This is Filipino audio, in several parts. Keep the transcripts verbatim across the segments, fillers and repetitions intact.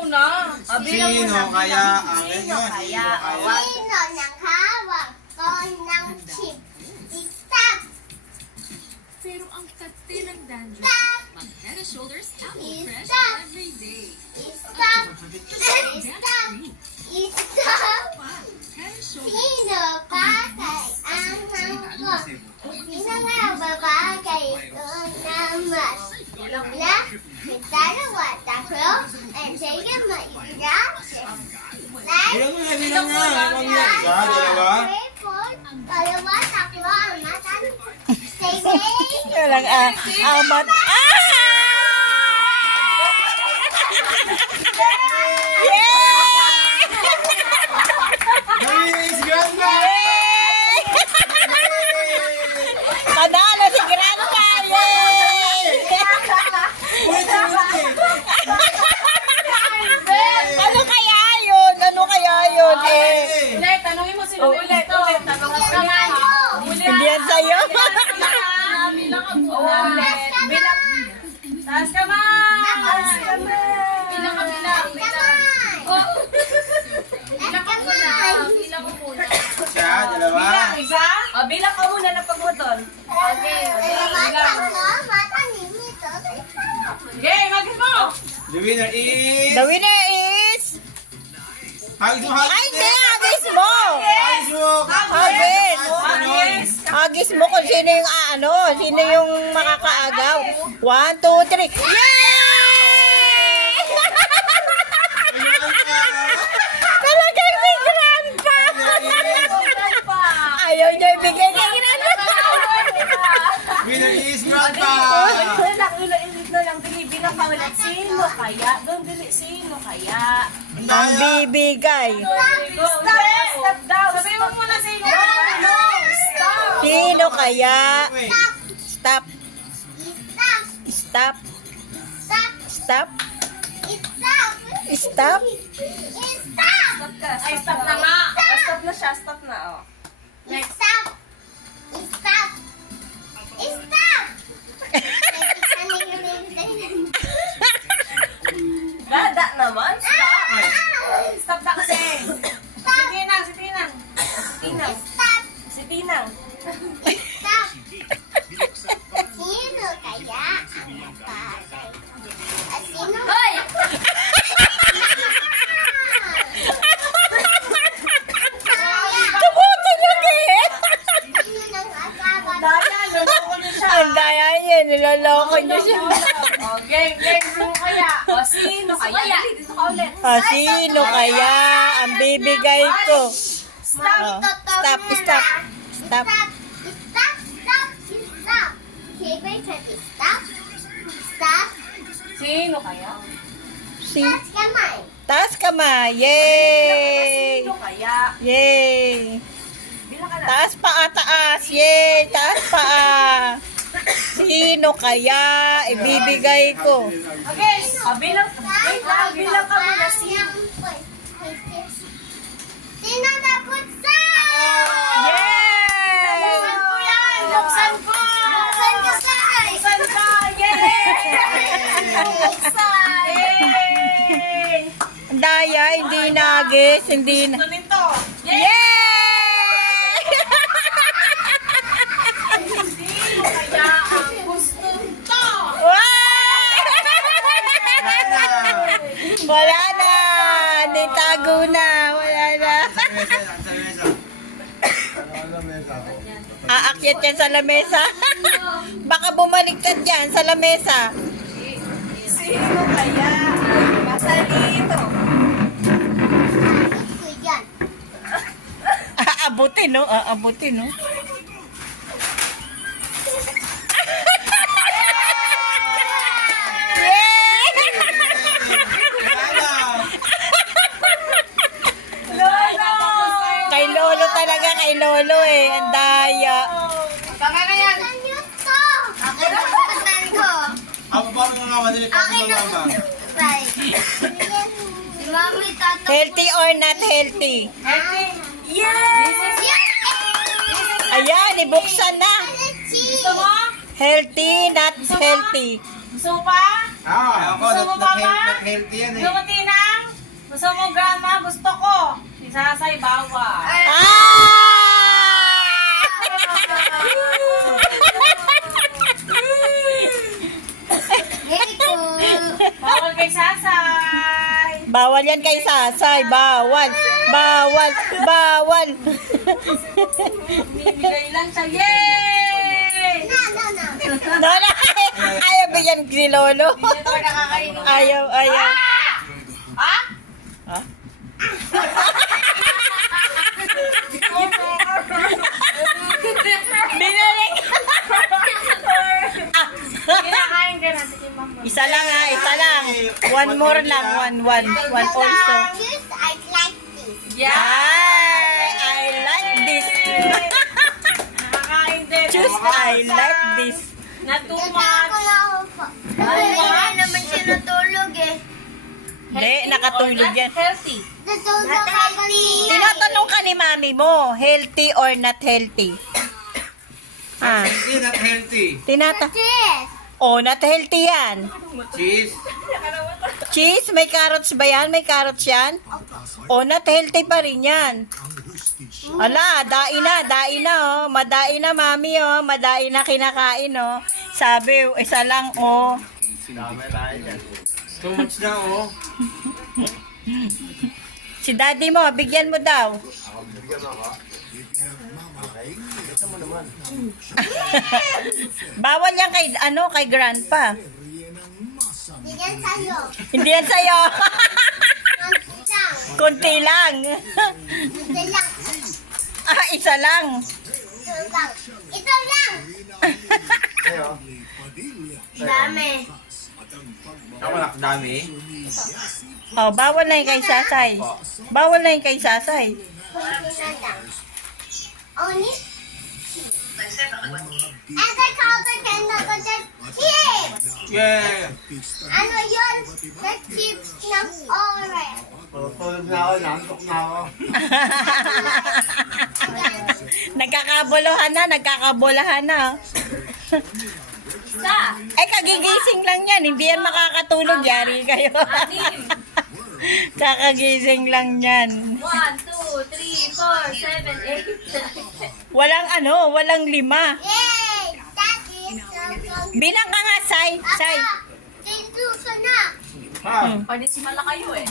muna. Ah, bilang Sino muna, kaya bilang. ang Sino ganyan? kaya? Sino Awan. Sino nang hawak ko ng chip? Stop! Pero ang kate ng dandruff, Stop! mag-head and shoulders apple fresh Stop! every day. Stop! That's Stop! free. Stop! Pa, head and shoulders. Sino bagay ang hangkot? Sino nga babagay ko naman? Wala, may dalawa, tatlo, at sige maiyak. Bilang mo na, bilang nga. Bilang nga. Isa, dalawa. Dalawa, tatlo, amatan. Sige. Walang ah, amat. Ah! Yay! Dali is grandma! Panalo si Grandpa! Yay! Ulit, ulit. Ano kaya yun? Ano kaya yun eh? Ulit, tanungin mo sila. Ulit, ulit. Tanungin mo sila. Ulit. Hindi yan sa'yo. Bilang ka muna. Ulit. Bilang. Taas ka man. Taas ka man. Bilang ka bilang. Bilang. Oh. Bilang ka muna. Bilang ka muna. Isa, dalawa. Bilang, isa? O, bilang ka muna ng pagbuton. Okay. Dalawa, Bilang. tatlo, amatan. Limito. Okay, magis mo. The winner is... The winner is... Hagis mo, hagis Ay, hindi! Agis mo! Hagis mo! Agis! Agis. Agis mo kung sino yung ah, ano, sino yung makakaagaw. One, two, three. Yay! Talagang may grandpa! Ayaw niya ibigay kay grandpa. Winner is grandpa! Ulit lang, ulit, ulit na lang. Dili, bilang ka ulit. Sino kaya? Doon, dili, sino kaya? Ang bibigay. Stop! Stop daw! Sabihin mo muna sino kaya. No! Stop! Sino kaya? Wait. Stop. Stop! Stop. Stop! Stop. Stop! Stop. Stop! Ay, stop na nga. Ah, Stop na siya, stop na. Oh. Next. Stop! Stop! Stop! Dada naman. Stop. Stop na kasi. Si Tinang, si Tinang. Si Tinang. Stop! Si Tinang. Stop! Sino kaya ang napagay? At sino? Hoy! Tumutulog eh. Sino nang asawa? Daya, luloko niyo siya. Ang daya niya, nilaloko niya siya. Oh, gang, gang, sino kaya? O, sino kaya? Dito ka ulit. Ah, sino kaya ang bibigay ko? Stop. Oh, stop, stop. Stop. Stop! Stop! Stop! Stop! Okay, stop! Stop! Sino kaya? Si Stop kamay! taas kamay. Yay! Sino kaya? Yay! Bilang ka na. Taas pa, taas. Yay! Taas pa. Sino kaya ibibigay ko? Okay. Ah, bilang, wait lang, bilang ka muna. Sino? Sino na putsa? Yay! Buksan ko yan! Buksan ko! Buksan ka saan? Buksan ka! Yay! Buksan! Yay! Ang daya, hindi nagis, hindi na... Gusto nito. Yay! Sino kaya ang gusto nito? Wala na! Nitago na! Wala na! Sa mesa, sa mesa. Sa mesa ako. Aakyat yan sa lamesa. Baka bumaliktad yan sa lamesa. Sino kaya ang masalito? Ito yan. Aabutin, no? Aabutin, no? Lolo! Kay Lolo talaga, kay Lolo eh. Ang daya. Baka na yan. Saan yun to? Akin na pagkatan ko. Ako pa mga nga madali pa Akin na mga ba? Right. Si Mami tato. Healthy or not healthy? Yes! Ayan, ibuksan na. Gusto mo? Healthy, not healthy. Gusto mo pa? Ah, ako, Gusto mo not, pa not, ba? health- not healthy yan eh. Gusto mo, Tinang? Gusto mo, grandma? Gusto ko. Si Sasay, bawal. Very good. Bawal kay Sasay. Bawal yan kay Sasay. Bawal. Bawal. Bawal. Bibigay lang siya. Yay! No, no, no. No, no. Ayaw bigyan si Lolo. Hindi talaga kakainin. Ayaw, ayaw. Ah? Ha? Binalik. Kinakain ka na. Sige, mama. Isa lang ha, isa lang. One more lang, one, one, one also. Yes, I like this. Yeah! Ay, I like this. Nakakain din. Choose, I like this. Na too Ito much. ako lang po. Hindi naman siya natulog eh. Hindi, nakatulog yan. Healthy. Natulog ako ni... Tinatanong ka ni mami mo, healthy or not healthy? Ah, Hindi, not healthy. tinata. Yes. Oh, not healthy yan. Cheese. Cheese, may carrots ba yan? May carrots yan? Oh, not healthy pa rin yan. Ala, dain na, dain na oh. Madain na mami oh. Madain na kinakain oh. Sabi, isa lang oh. Too much na, oh. Si daddy mo, bigyan mo daw. Bawal yan kay, ano, kay grandpa. Bigyan sa'yo. Hindi yan sa'yo. Konti lang. Kunti lang. Ito lang. Ah, isa lang. Ito lang. Ito lang. Dami. Ako nakadami. Oh, bawal na yung kay Sasay. Bawal na yung kay Sasay. Konti na lang. Only And I call the candle ko the chips. Yeah. Ano yun? The chips ng orange. Tulog na ako, nantok na ako. Nagkakabolohan na, nagkakabolahan na. Isa. Eh, kagigising lang yan. Hindi yan makakatulog. Yari kayo. Anim. Kakagising lang yan. One, two, three, four, seven, eight, nine. Walang ano, walang lima. Yay! That is so good. Bilang ka nga, Sai. Sai. Papa, dito ka na. Ha? Panisimala kayo eh.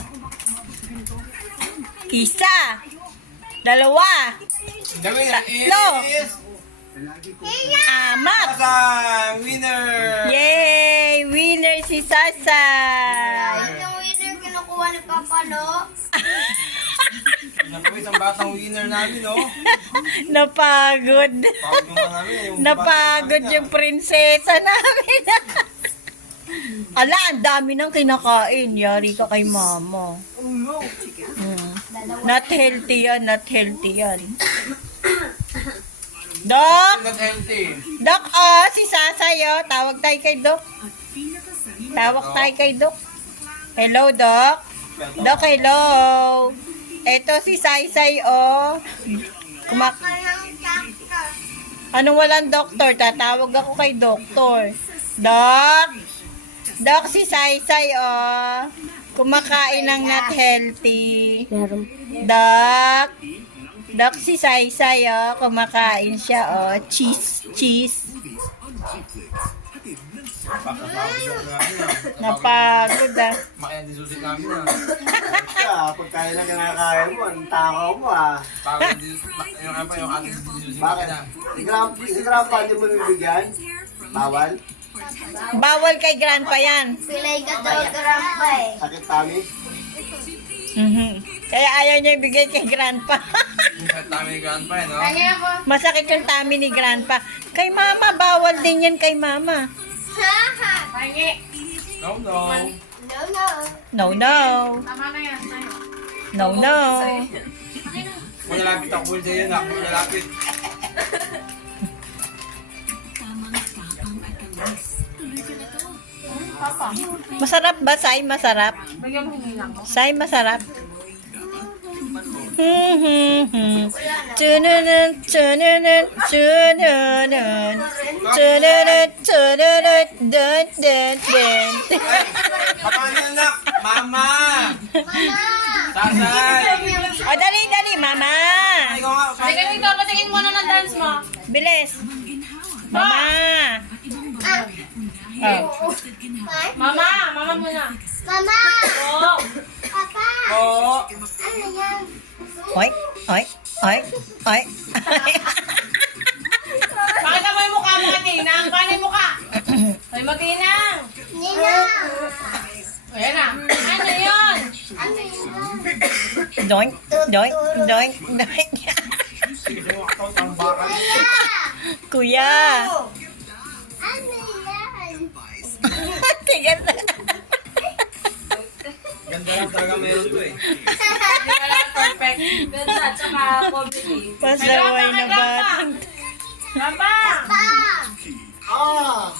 Isa. Dalawa. The winner Tatlo. is... Amat. Sasang winner! Yay! Winner si Sasay. Yung winner kinukuha ni Papa, no? Napawis ang batang winner namin, no? Napagod. Pagod naman namin. Yung Napagod batang- yung prinsesa namin. Ala, ang dami nang kinakain. Yari ka kay mama. Hmm. Not healthy yan, not healthy yan. Dok! Not empty. Dok, oh, si Sasay, oh. Tawag tayo kay Dok. Tawag tayo kay Dok. Hello, Dok. Dok, hello. Eto si Saysay, oh. Kumak Walang doctor. Anong walang doktor? Tatawag ako kay doktor. Dok! Dok, si Saysay, oh. Kumakain ng not healthy. Dok! Dok, si Saysay, oh. Kumakain siya, oh. Cheese, cheese. Napagod, ah. Makayan din susi namin, ah. Ah, pagkain na kinakain mo, ang takaw mo ah. Pagod din yung ano pa, yung ating susi Bakit? na. Si Grandpa, si Grandpa, di mo nabibigyan? Bawal? Bawal kay grandpa yan. Pilay ka daw, grandpa eh. Sakit tummy? Mhm. Kaya ayaw niya ibigay kay grandpa. At dami ni grandpa, eh, no? Ano ako? Masakit yung tummy ni grandpa. Kay mama, bawal din yan kay mama. Haha. Pangi. No, no. No, no. No, no. Tama na yan. Tayo. No, no. Kung nalapit ako ulit sa'yo, nak. Kung nalapit. Masarap ba, Sai? Masarap? Bigyan mo hinilang ko. Sai, masarap? Tununun, tununun, tununun. Tununun, tununun, dun, dun, dun. Paano, anak? Mama! Mama! Sasay! O, dali, dali, mama. Ikaw nga. Sige, dito, patingin mo na ng dance mo. Bilis. Mama. Oh. Mama, mama muna. Mama! Oo. Papa! Oo. Ano yan? Oy, oy, oy, oy. Pakita mo yung mukha mo, Katinang. Paano yung mukha? Ay, Matinang. Ninang! Ayan na. Ano yun? Ano yun? Doink, doink, doink, doink. Kuya! Kuya. Ano yan? Tingnan na. Ganda lang talaga meron to eh. Hindi ka lang perfect. Ganda, tsaka comedy. Pasaway na batang. Papa! Pa! Ah!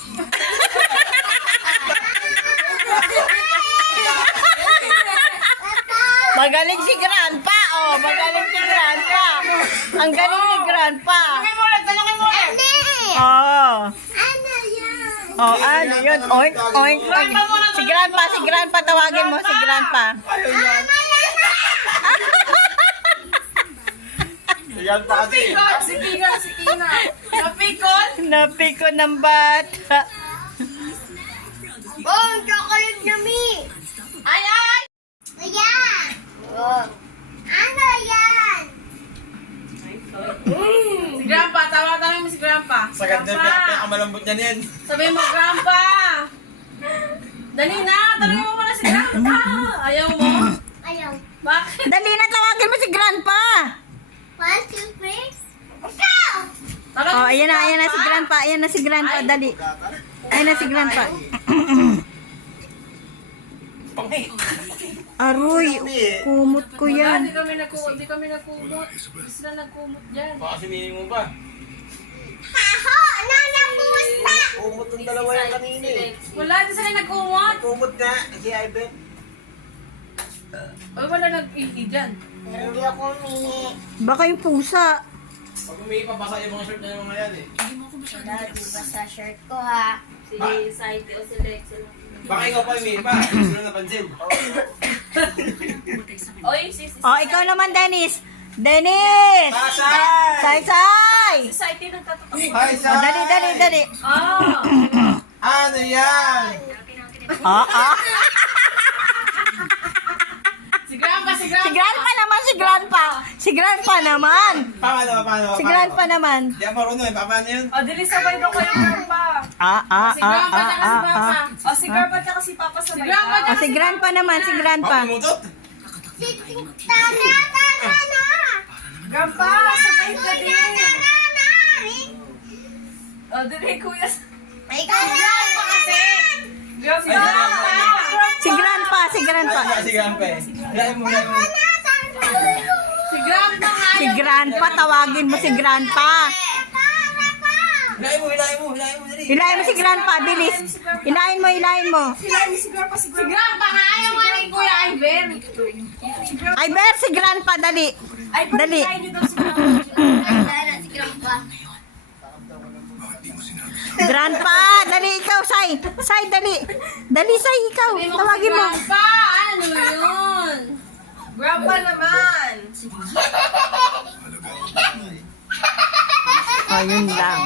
Magaling si Grandpa, oh. Magaling si Grandpa. Ang galing ni Grandpa. Tanungin mo ulit, tanungin mo ulit. Hindi! Oh. Ano yan? Oh, ano yun? Oink, oink, oink. Si Grandpa, si Grandpa, tawagin mo si Grandpa. Ayaw yan. Yan pa kasi. Pikot, si Tina, si Tina. Napikot? Napiko ng bata. Oh, ang chocolate yummy! Ay, ay! Kuya! Ano yan? Si Grandpa, tawa-tawa mo si Grandpa. Sagad na Grandpa. yung pinakamalambot niyan yan. Sabi mo, Grandpa! Dali na, tanungin mo muna si Grandpa. Ayaw mo? Ayaw. Bakit? Dali na, tawagin mo si Grandpa. One, two, three. Ikaw! Tanungin Oh, mo ayan na, ayan na si Grandpa. Ayan na si Grandpa, dali. Ayan na si Grandpa. Aroy, kumot ko Yan. yan. Di kami nagkumot, di kami nagkumot. Di sila nagkumot dyan. Baka sinin mo ba? Aho! Nanapusa! Kumot ng dalawa yung kanina eh. Wala, di sila nagkumot. Kumot nga. Si Ivan. Ay, wala nag-ihi dyan. Pero hindi ako umihi. Baka yung pusa. Pag umiipa, basa yung mga shirt na yung mga yan eh. Wala, di ba sa shirt ko ha? Si Saiti o si Lexel. Baka ikaw pa umiipa. Hindi sila napansin. Oy, si si Oh, ikaw naman, Dennis. Dennis! Sasay! Say-say! si Saiti nagtatatak. Hi, Oh, dali, dali, dali. Ah! Ano yan? Ah, ah. Si Grandpa, si Si Grandpa. Grandpa naman, si Grandpa. Si Grandpa naman. Paano, paano, Si paano? Grandpa naman. Di ako marunong eh. Paano yun? O, dili sabay daw kayo, Grandpa. Ah, ah, Si ah, Grandpa ah, tsaka si ah, Papa. ah. O, si Grandpa tsaka si Papa sabay. Si Grandpa Oh, si Grandpa naman, si Grandpa. Baka pimutot? Si Tana, Tana na! Grandpa, sabay ka Kuya, din. Tana na! O, dili, kuya. Ikaw na! Grandpa kasi. Grandpa. Si Grandpa, si Grandpa. Ay, sige, ampe. Hilahin mo, hilahin mo. Si Grandpa nga. Si Grandpa, tawagin mo si Grandpa. Hilahin mo, hilahin mo, hilahin mo. Dali. Hilahin mo si Grandpa, bilis. Hilahin mo, hilahin mo. Si Grandpa nga, ayaw nga ni Kuya Ivan. Ay, Ber, si Grandpa, dali. Ay, Dali. pagkain niyo daw si Grandpa. Si Grandpa. Grandpa, dali ikaw, Sai. Sai, dali. Dali, Sai, ikaw. Sabi mo Tawagin mo. kasi, Grandpa, ano yun? Grandpa naman. Ayun lang.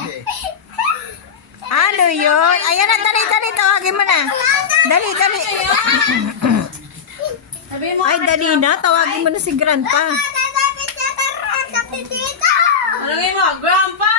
Ano yun? Ayan na, dali, dali. Tawagin mo na. Dali, dali. Sabi mo, Ay, dali na. Tawagin mo na si Grandpa. Nagapit na taron kasi dito! tanungin mo, Grandpa!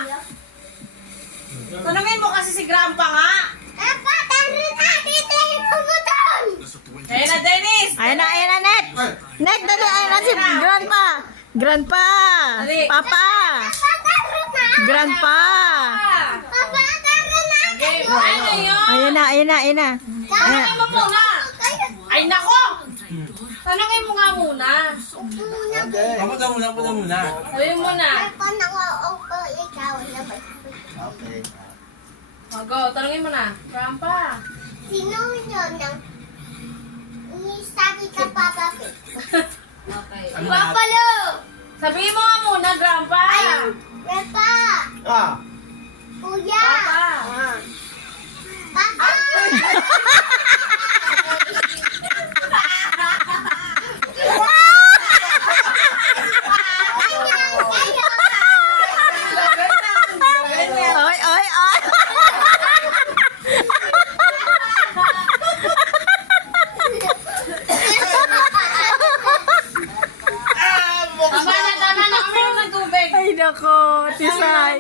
Tanungin mo kasi si Grandpa nga. Grandpa, taron na! Dito yung pumuton! Ayan na, Dennis. Ayan na, ayan na, Net. Net, dali. Ayan na si Grandpa. Grandpa. Dali. Papa. Papa, taron na! Grandpa. Ah, Papa, taron na! Okay, ano yun? Ayan na, ayan na, ayan na. Tanungin mo muna. Ay, nako! Tanungin mo nga muna. Okay. Papunta muna, papunta muna. Sabihin mo na. Grandpa, nangaupo ikaw. Labas. Okay. O, go, tanungin mo na. Grandpa. Sino yun ng... Sabi ka, Papa. Okay. Papa, lo! Sabihin mo nga muna, Grandpa. Grandpa! Ah. Kuya! Papa. Papa! takot. Si Sai.